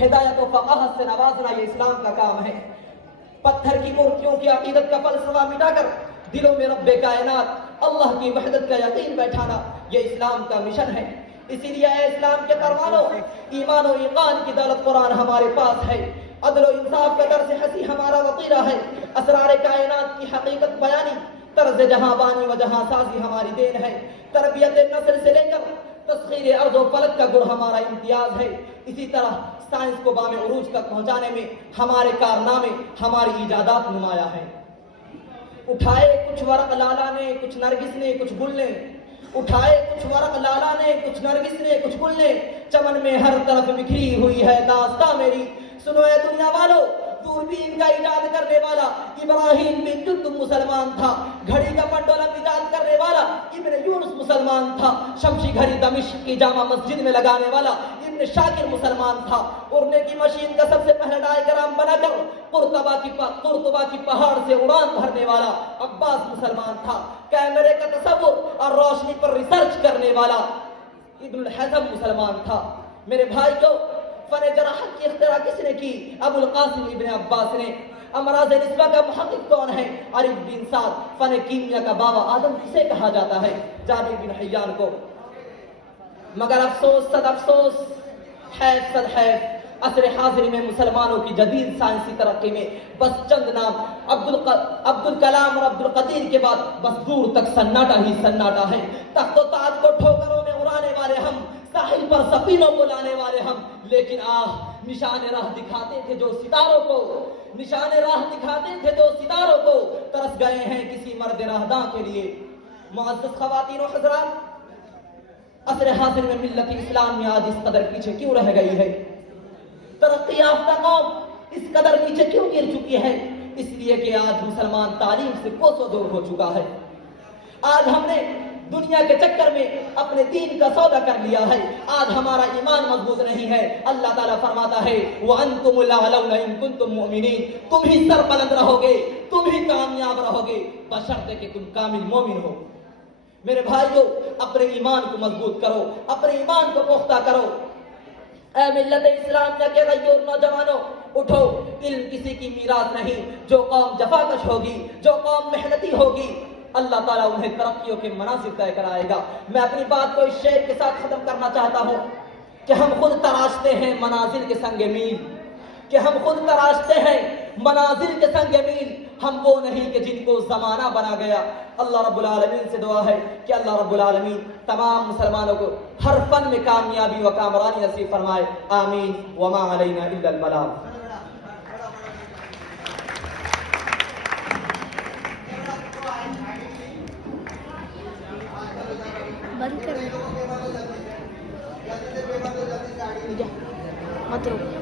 ہدایت و فقاہت سے نوازنا یہ اسلام کا کام ہے۔ پتھر کی مورتیوں کی عقیدت کا فلسفہ مٹا کر دلوں میں رب کائنات اللہ کی وحدت کا یقین بیٹھانا یہ اسلام کا مشن ہے۔ اسی لیے اے اسلام کے پروانوں، ایمان و ایقان کی دولت قرآن ہمارے پاس ہے، عدل و انصاف کا درس حسی ہمارا وطیرہ ہے، اسرار کائنات کی حقیقت بیانی، طرز جہاں بانی و جہاں سازی ہماری دین ہے، تربیت نسل سے لے کر تسخیر ارض و فلک کا گر ہمارا امتیاز ہے۔ اسی طرح سائنس کو بام عروج تک پہنچانے میں ہمارے کارنامے، ہماری ایجادات نمایاں ہیں۔ اٹھائے کچھ ورق لالا نے، کچھ نرگس نے، کچھ گل نے، اٹھائے کچھ ورق لالا نے، کچھ نرگس نے، کچھ گل نے، چمن میں ہر طرف بکھری ہوئی ہے داستاں میری۔ سنو اے دنیا والو، دوربین کا ایجاد کرنے والا ابراہیم بن جندب مسلمان تھا، گھڑی کا پنڈولم ایجاد کرنے والا ابن یونس مسلمان تھا، شمشی گھڑی دمشق کی جامع مسجد میں لگانے والا ابن شاکر مسلمان تھا، اڑنے کی مشین کا سب سے پہلا ڈائیگرام بنا کر قرطبہ کی پہاڑ سے اڑان بھرنے والا عباس مسلمان تھا، کیمرے کا تصور اور روشنی پر ریسرچ کرنے والا ابن الحزم مسلمان تھا۔ میرے بھائیو، فن جراحت کی اختراع کس نے کی؟ ابو القاسم ابن عباس نے۔ امراض نسبہ کا محقق کون ہے؟ عارف بن سعد۔ فن کیمیا کا بابا آدم کسے کہا جاتا ہے؟ جابر بن حیان کو۔ مگر افسوس صد افسوس، حیف صد حیف، عصر حاضر میں مسلمانوں کی جدید سائنسی ترقی میں بس چند نام عبد الکلام اور عبد القدیر کے بعد بس دور تک سناٹا ہی سناٹا ہے۔ تخت و تاج کو ٹھوکروں میں اڑانے والے ہم، ساحل پر سفینوں کو لانے والے ہم، لیکن نشان راہ دکھاتے تھے جو ستاروں کو، نشان راہ دکھاتے تھے جو ستاروں کو، ترس گئے ہیں کسی مرد راہداں کے لیے۔ معزز خواتین و حضرات، عصر حاضر میں ملت اسلام میں آج اس قدر پیچھے کیوں رہ گئی ہے؟ ترقی یافتہ قوم اس قدر پیچھے کیوں گر چکی ہے؟ اس لیے کہ آج مسلمان تعلیم سے کوسوں دور ہو چکا ہے۔ آج ہم نے دنیا کے چکر میں اپنے دین کا سودا کر لیا ہے، آج ہمارا ایمان مضبوط نہیں ہے۔ اللہ تعالیٰ فرماتا ہے وَأَنْتُمُ الْأَعْلَوْنَ إِن كُنتُم مُؤْمِنِينَ، تم ہی سر بلند رہو گے، تم ہی کامیاب رہو گے بشرطے کہ تم کامل مومن ہو۔ میرے بھائیو، اپنے ایمان کو مضبوط کرو، اپنے ایمان کو پختہ کرو۔ اے ملت اسلامیہ کے غیور نوجوانوں، اٹھو، علم کسی کی میراث نہیں۔ جو قوم جفاکش ہوگی، جو قوم محنتی ہوگی، اللہ تعالیٰ انہیں ترقیوں کے مناصب طے کرائے گا۔ میں اپنی بات کو اس شعر کے ساتھ ختم کرنا چاہتا ہوں کہ ہم خود تراشتے ہیں منازل کے سنگ میل، کہ ہم خود تراشتے ہیں منازل کے سنگ میل، ہم وہ نہیں کہ جن کو زمانہ بنا گیا۔ اللہ رب العالمین سے دعا ہے کہ اللہ رب العالمین تمام مسلمانوں کو ہر فن میں کامیابی و کامرانی نصیب فرمائے، آمین۔ وما علینا الا البلاغ۔ بند کر مت رو۔